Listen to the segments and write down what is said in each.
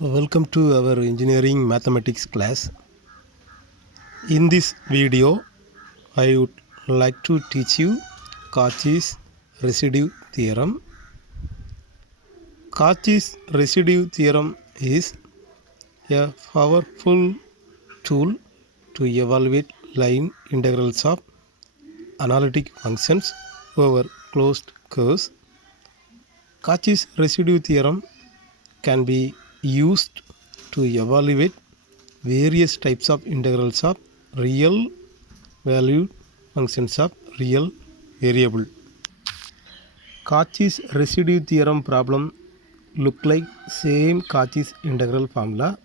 Welcome to our engineering mathematics class. In this video, I would like to teach you Cauchy's residue theorem. Cauchy's residue theorem is a powerful tool to evaluate line integrals of analytic functions over closed curves. Cauchy's residue theorem can be used to evaluate various types of integrals of real valued functions of real variable. Cauchy's residue theorem problem look like same Cauchy's integral formula.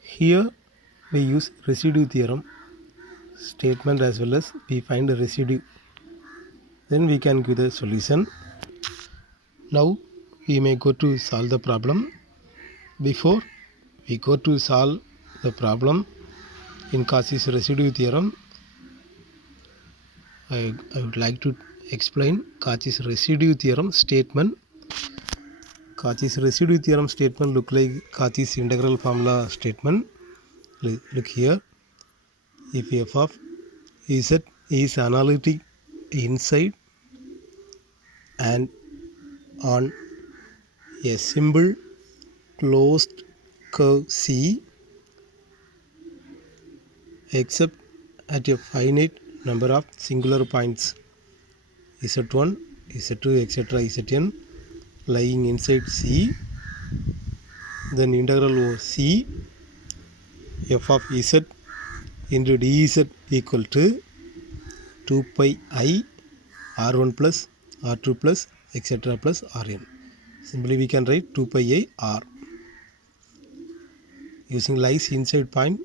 Here we use residue theorem statement as well as we find the residue. Then we can give the solution. Now we may go to solve the problem. Before we go to solve the problem in Cauchy's residue theorem, I would like to explain Cauchy's residue theorem statement. Cauchy's residue theorem statement look like Cauchy's integral formula statement. Look here. If f of z is analytic inside and on a simple closed curve C except at a finite number of singular points z1, z2, etc. zn lying inside C, then integral over C f of z into dz equal to 2 pi I r1 plus r2 plus etc. plus rn. Simply we can write 2 pi I r. Using lies inside point,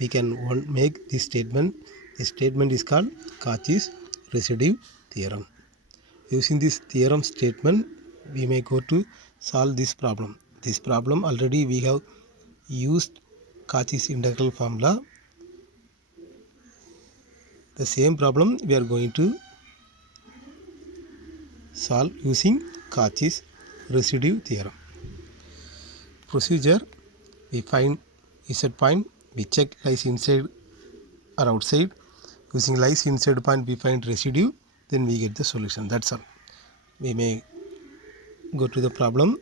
we can make this statement. This statement is called Cauchy's residue theorem. Using this theorem statement, we may go to solve this problem. This problem already we have used Cauchy's integral formula. The same problem we are going to solve using Cauchy's residue theorem. Procedure: we find z point, we check lies inside or outside. Using lies inside point, we find residue, then we get the solution. That's all. We may go to the problem.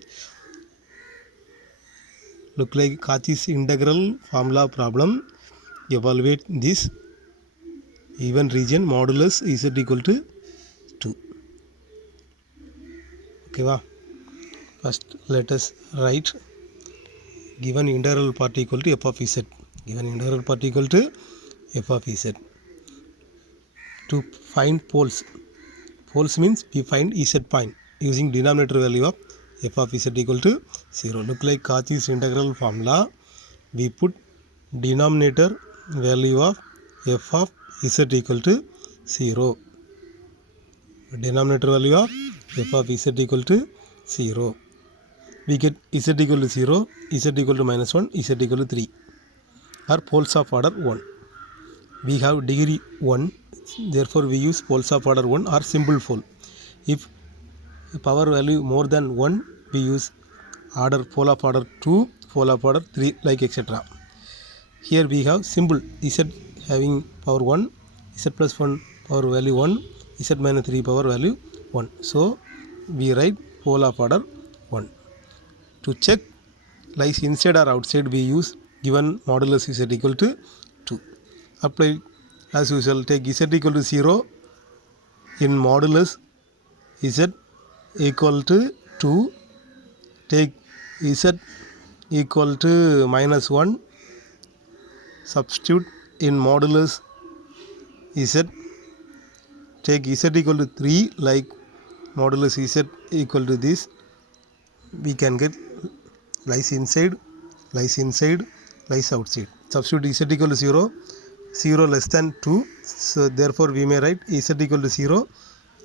Look like Cauchy's integral formula problem. Evaluate this even region modulus z equal to 2. Okay, wow. First let us write given integral part equal to f of z. Given integral part equal to f of z. To find poles. Poles means we find z point using denominator value of f of z equal to 0. Look like Cauchy's integral formula. We put denominator value of f of z equal to 0. Denominator value of f of z equal to 0. We get z equal to 0, z equal to minus 1, z equal to 3 are poles of order 1. We have degree 1, therefore we use poles of order 1 or simple pole. If power value more than 1, we use order pole of order 2, pole of order 3, like etc. Here we have simple z having power 1, z plus 1 power value 1, z minus 3 power value 1. So we write pole of order 1. To check lies inside or outside, we use given modulus z equal to 2. Apply as usual. Take z equal to 0 in modulus z equal to 2. Take z equal to minus 1. Substitute in modulus z. Take z equal to 3 like modulus z equal to this. We can get lies inside, lies outside. Substitute z equal to 0, 0 less than 2. So therefore we may write z equal to 0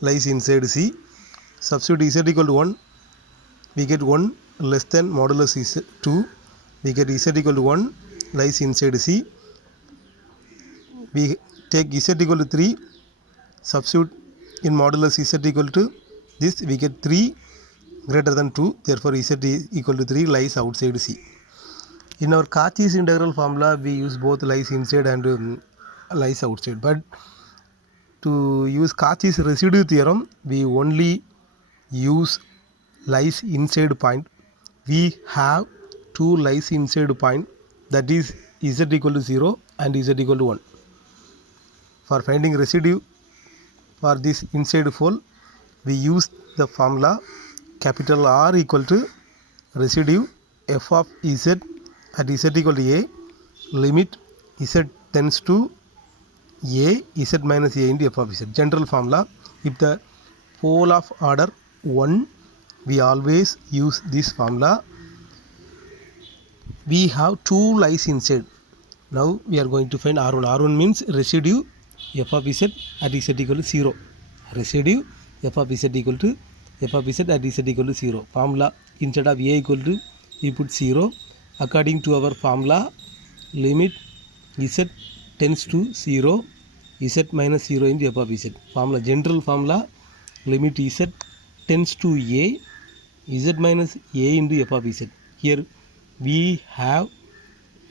lies inside C. Substitute z equal to 1. We get 1 less than modulus is 2. We get z equal to 1 lies inside C. We take z equal to 3. Substitute in modulus z equal to this. We get 3 greater than 2, therefore z is equal to 3 lies outside C. In our Cauchy's integral formula, we use both lies inside and lies outside. But to use Cauchy's residue theorem, we only use lies inside point. We have two lies inside point, that is z equal to 0 and z equal to 1. For finding residue for this inside pole, we use the formula capital R equal to residue f of z at z equal to a, limit z tends to a, z minus a into f of z. General formula, if the pole of order 1, we always use this formula. We have two lies inside. Now we are going to find R1. R1 means residue f of z at z equal to 0. Residue f of z equal to f of z at z equal to 0. Formula, instead of a equal to, we put 0. According to our formula, limit z tends to 0, z minus 0 into f of z. Formula, general formula, limit z tends to a, z minus a into f of z. Here we have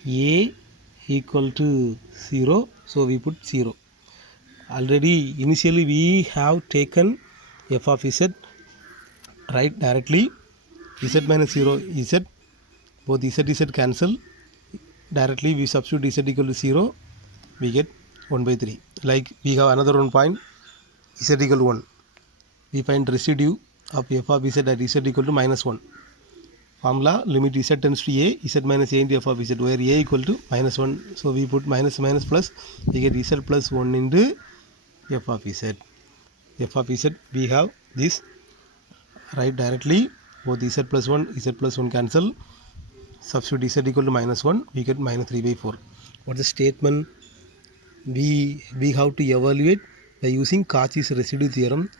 a equal to 0, so we put 0. Already initially we have taken f of z, right directly, z minus 0 z, both z cancel, directly we substitute z equal to 0, we get 1 by 3. Like we have another one point, z equal to 1, we find residue of f of z at z equal to minus 1. Formula, limit z tends to a, z minus a into f of z, where a equal to minus 1, so we put minus minus plus, we get z plus 1 into f of z. F of z, we have this, right directly, both z plus 1, z plus 1 cancel, substitute z equal to minus 1, we get minus 3 by 4. What is the statement? We have to evaluate by using Cauchy's residue theorem.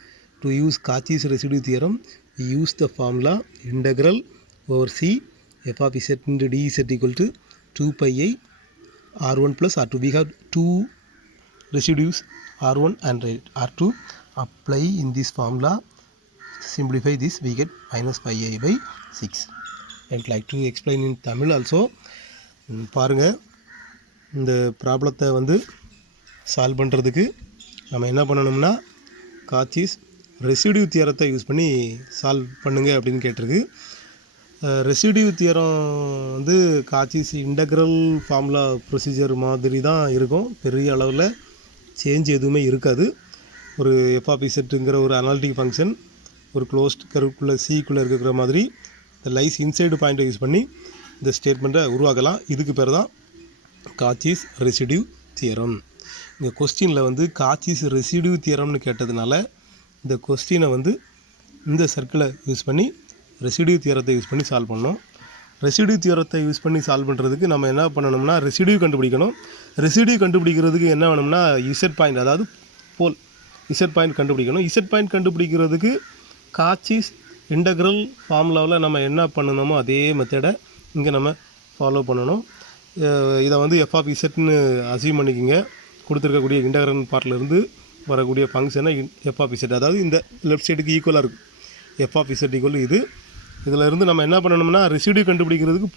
To use Cauchy's residue theorem, we use the formula integral over C f of z into dz equal to 2 pi I r1 plus r2. We have two residues r1 and r2. Apply in this formula, simplify this, we get minus pi I by 6. I would like to explain in Tamil also. பாருங்க, இந்த ப்ராப்ளத்தை வந்து சால்வ் பண்ணுறதுக்கு நம்ம என்ன பண்ணணும்னா Cauchy's residue தியரத்தை யூஸ் பண்ணி சால்வ் பண்ணுங்க அப்படின்னு கேட்டிருக்கு. ரெசிடியூ தியரம் வந்து Cauchy's இன்டெக்ரல் ஃபார்முலா ப்ரொசீஜர் மாதிரி தான் இருக்கும். பெரிய அளவில் சேஞ்ச் எதுவுமே இருக்காது. ஒரு எஃப் ஆஃப் இசட்டுங்கிற ஒரு அனாலிட்டிக் ஃபங்க்ஷன் ஒரு க்ளோஸ்ட் கர்வுக்குள்ளே சிக்குள்ளே இருக்கிற மாதிரி இந்த லைஸ் இன்சைடு பாயிண்ட்டை யூஸ் பண்ணி இந்த ஸ்டேட்மெண்ட்டை உருவாக்கலாம். இதுக்கு பேர் தான் Cauchy's ரெசிடியூ தியரம். இந்த கொஸ்டினில் வந்து Cauchy's ரெசிடியூ தியரம்னு கேட்டதுனால இந்த கொஸ்டினை வந்து இந்த சர்க்கிளை யூஸ் பண்ணி ரெசிடியூ தியரத்தை யூஸ் பண்ணி சால்வ் பண்ணோம். ரெசிடியூ தியரத்தை யூஸ் பண்ணி சால்வ் பண்ணுறதுக்கு நம்ம என்ன பண்ணணும்னா ரெசிடியூ கண்டுபிடிக்கணும். ரெசிடியூ கண்டுபிடிக்கிறதுக்கு என்ன வேணும்னா இசட் பாயிண்ட், அதாவது போல் இசட் பாயிண்ட் கண்டுபிடிக்கணும். இசட் பாயிண்ட் கண்டுபிடிக்கிறதுக்கு Cauchy's இன்டெக்ரல் ஃபார்முலாவில் நம்ம என்ன பண்ணணுமோ அதே மெத்தடை இங்கே நம்ம ஃபாலோ பண்ணணும். இதை வந்து எஃப் ஆஃப் இசட்னு அசீவ் பண்ணிக்கோங்க. கொடுத்துருக்கக்கூடிய இன்டெக்ரல் பார்ட்லேருந்து வரக்கூடிய ஃபங்க்ஷனை எஃப் ஆஃப் இசட், அதாவது இந்த லெஃப்ட் சைடுக்கு ஈக்குவலாக இருக்கும். எஃப் ஆஃப் இசட் ஈக்குவல் இது. இதில் இருந்து நம்ம என்ன பண்ணணும்னா ரெசிடியூ கண்டுபிடிக்கிறதுக்கு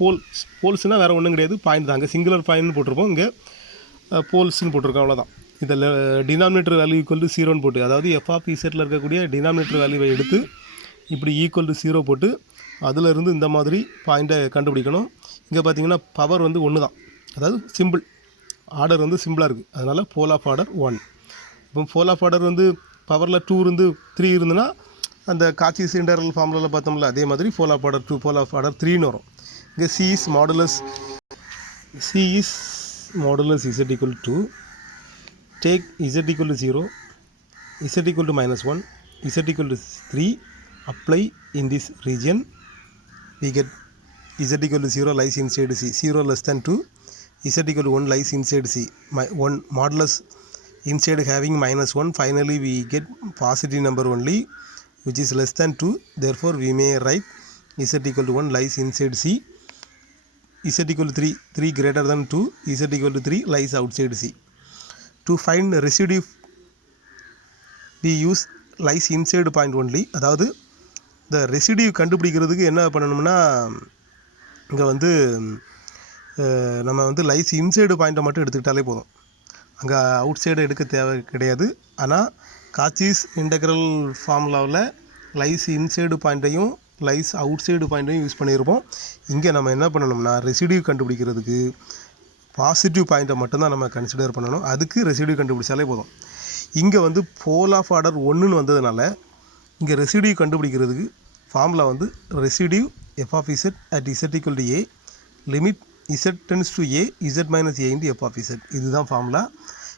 போல்ஸ்னால் வேறு ஒன்றும் கிடையாது, பாயிண்ட் தான். அங்கே சிங்குலர் பாயிண்ட்னு போட்டிருப்போம், இங்கே போல்ஸ்ன்னு போட்டிருக்கோம், அவ்வளோதான். இதில் டினாமினேட்டர் வேல்யூ ஈக்குவல் டு 0ன்னு போட்டு, அதாவது எஃப் ஆஃப் இசட்டில் இருக்கக்கூடிய டினாமினேட்டர் வேல்யூவை எடுத்து இப்படி ஈக்குவல் டு 0 போட்டு அதிலிருந்து இந்த மாதிரி பாயிண்ட்டை கண்டுபிடிக்கணும். இங்கே பார்த்தீங்கன்னா பவர் வந்து 1 தான், அதாவது சிம்பிள் ஆர்டர் வந்து சிம்பிளாக இருக்குது, அதனால் போல் ஆஃப் ஆர்டர் 1. இப்போ போல் ஆஃப் ஆர்டர் வந்து பவரில் 2 இருந்து 3 இருந்துன்னா அந்த Cauchy's இன்டெக்ரல் ஃபார்முலாவில் பார்த்தோம்ல அதே மாதிரி pole of order 2, pole of order 3ன்னு வரும். இங்கே C is modulus z equal to 2. Take z equal to 0, z equal to minus 1, z equal to 3. Apply in this region, we get z equal to 0 lies inside C, 0 less than 2, z equal to 1 lies inside C, 1 modulus inside having minus 1, finally we get positive number only which is less than 2, therefore we may write z equal to 1 lies inside C, z equal to 3 greater than 2, z equal to 3 lies outside C. To find residue we use lies inside point only, அதாவது இந்த ரெசிடியூ கண்டுபிடிக்கிறதுக்கு என்ன பண்ணணும்னா இங்கே வந்து நம்ம வந்து lies inside பாயிண்ட்டை மட்டும் எடுத்துக்கிட்டாலே போதும். அங்கே அவுட் சைடு எடுக்க தேவை கிடையாது. ஆனால் காச்சிஸ் இன்டெக்ரல் ஃபார்முலாவில் லைஸ் இன்சைடு பாயிண்ட்டையும் லைஸ் அவுட் சைடு பாயிண்ட்டையும் யூஸ் பண்ணியிருப்போம். இங்கே நம்ம என்ன பண்ணணும்னா ரெசிடியூ கண்டுபிடிக்கிறதுக்கு பாசிட்டிவ் பாயிண்ட்டை மட்டும்தான் நம்ம கன்சிடர் பண்ணணும். அதுக்கு ரெசிடியூ கண்டுபிடிச்சாலே போதும். இங்கே வந்து போல் ஆஃப் ஆர்டர் 1ன்னு வந்ததுனால இங்கே ரெசிடியூ கண்டுபிடிக்கிறதுக்கு ஃபார்முலா வந்து residue F of Z at Z equal to A limit Z tends to A Z minus A into F of Z. இதுதான் ஃபார்முலா.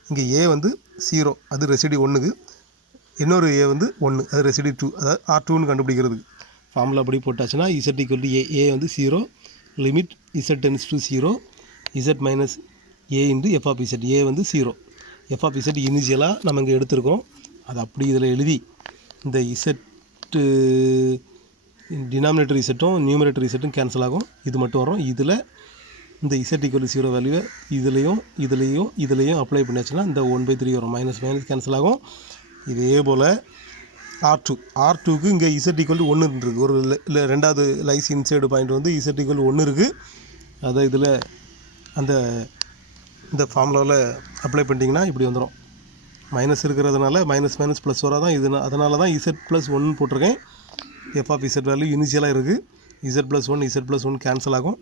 இங்கே ஏ வந்து 0, அது ரெசிடியூ 1க்கு. இன்னொரு ஏ வந்து 1, அது ரெசிடியூ 2, அதாவது R2ன்னு கண்டுபிடிக்கிறதுக்கு ஃபார்முலா அப்படி போட்டாச்சுன்னா z equal to a, a வந்து 0 limit Z tends to 0 z minus A into F of z. A வந்து 0, எஃப் ஆஃப் இசட் இனிஷியலாக நம்ம இங்கே எடுத்துருக்கோம். அது அப்படி இதில் எழுதி இந்த இசட்டு டினாமினேட்டர் இசட்டும் நியூமரேட்டர் இசட்டும் கேன்சல் ஆகும். இது மட்டும் வரும். இதில் இந்த இசட் ஈக்குவல் 0 வேல்யூவை இதுலேயும் அப்ளை பண்ணியாச்சுன்னா இந்த 1/3 வரும். மைனஸ் கேன்சல் ஆகும். இதே போல் R2க்கு இங்கே இசட் ஈக்குவல் 1 இருக்குது. ஒரு இல்லை ரெண்டாவது லைஸ் இன்சைடு பாயிண்ட் வந்து இசட் ஈக்குவல் 1 இருக்குது. அதை இதில் இந்த ஃபார்முலாவில் அப்ளை பண்ணிட்டீங்கன்னா இப்படி வந்துடும். மைனஸ் இருக்கிறதுனால மைனஸ் ப்ளஸ் வராதான். அதனால தான் இசட் ப்ளஸ் 1 போட்டிருக்கேன். எஃப் ஆஃப் இசட் வேல்யூ இனிஷியலாக இருக்குது. இசட் ப்ளஸ் 1 கேன்சல் ஆகும்.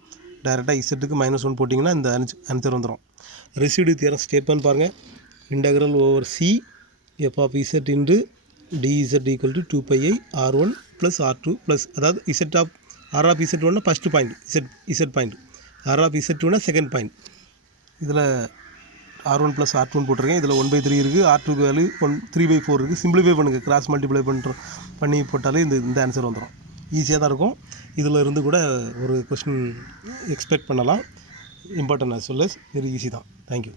டைரெக்டாக இசட்டுக்கு -1 போட்டிங்கன்னா இந்த ஆன்சர் வந்துடும். ரெசிடியூ தியரம் ஸ்டேட்மெண்ட் பாருங்கள். Integral over C f of z into dz equal to 2πi R1 plus R2 plus, அதாவது z of R of z ஒன்னா first point z point, R of z டூனா second point. இதில் R1 plus R2ன்னு போட்டிருக்கேன். இதில் 1/3 இருக்குது. R2க்கு வேல்யூ 3/4 இருக்குது. சிம்பிளிஃபை பண்ணுங்கள். கிராஸ் மல்டிப்ளை பண்ணி போட்டாலே இந்த ஆன்சர் வந்துடும். ஈஸியாக தான் இருக்கும். இதில் இருந்து கூட ஒரு கொஸ்டின் எக்ஸ்பெக்ட் பண்ணலாம். Important as well as very easy தான். தேங்க்யூ.